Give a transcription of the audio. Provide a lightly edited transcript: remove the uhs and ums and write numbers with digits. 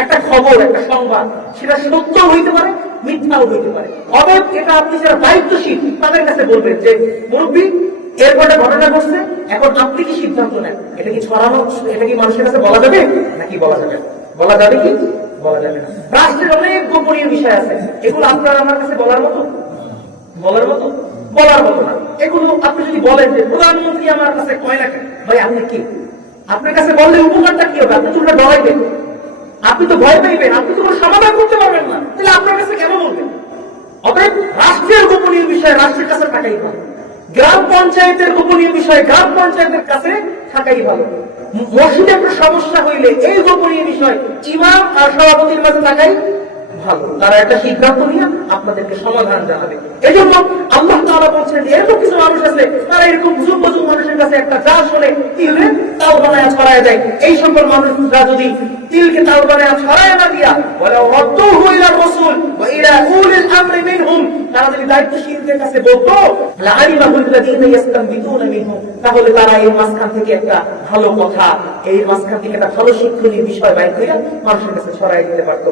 একটা খবর, একটা সংবাদ, সেটা সত্য হইতে পারে, মিথ্যাও হইতে পারে। অতএব এটা আপনি যারা দায়িত্বশীল তাদের কাছে বলবেন যে মুরব্বী এরপর ঘটনা ঘটছে, এখন আপনি কি সিদ্ধান্ত নেন? এটা কি ছড়ানো, এটা কি মানুষের কাছে বলা যাবে নাকি বলা যাবে? বলা যাবে কি বলা যাবে না? রাষ্ট্রের অনেক গোপনীয় বিষয় আছে, এগুলো আপনার আমার কাছে বলার মতো বলার মতো না। এগুলো আপনি যদি বলেন যে প্রধানমন্ত্রী আমার কাছে কয় না, ভাই আপনি কি, আপনার কাছে বললে উপকারটা কি হবে? আপনি তো ওটা ডরাইবেন, আপনি তো ভয় পাইবেন, আপনি তো কোনো সমাধান করতে পারবেন না, তাহলে আপনার কাছে কেন বলবেন? অতএব রাষ্ট্রের গোপনীয় বিষয় রাষ্ট্রের কাছে থাকাই ভালো, গ্রাম পঞ্চায়েতের গোপনীয় বিষয় গ্রাম পঞ্চায়েতের কাছে থাকাই ভালো। মসজিদে একটা সমস্যা হইলে এই গোপনীয় বিষয় ইমাম আর সভাপতির মাঝে থাকাই ভালো। তারা একটা সিদ্ধান্ত নিয়ে আপনাদেরকে সমাধান জানাবে। এই জন্য আল্লাহ তাআলা বলছেন যে এরকম কিছু মানুষ আছে, তারা এরকম বুজুর্গ মানুষের কাছে একটা যা শুনে তিলে তাল বানায় ছড়ায় দেয়। এই সকল মানুষরা যদি তিলকে তাল বানায় ছড়ায় না দিয়া বলে ওয়াদুহু ইলা রাসূল ওয়া ইলা উলিল আমরি মিনহুম, তারা যদি দায়িত্বশীলদের কাছে বলতো লাআলিমাহুল লাযীনা ইসতামবিতুনা মিনহুম, তাহলে তারা এই মাঝখান থেকে একটা ভালো কথা, এই মাঝখান থেকে একটা ভালো শিক্ষণীয় বিষয় বাইর করে মানুষের কাছে ছড়ায় দিতে পারতো।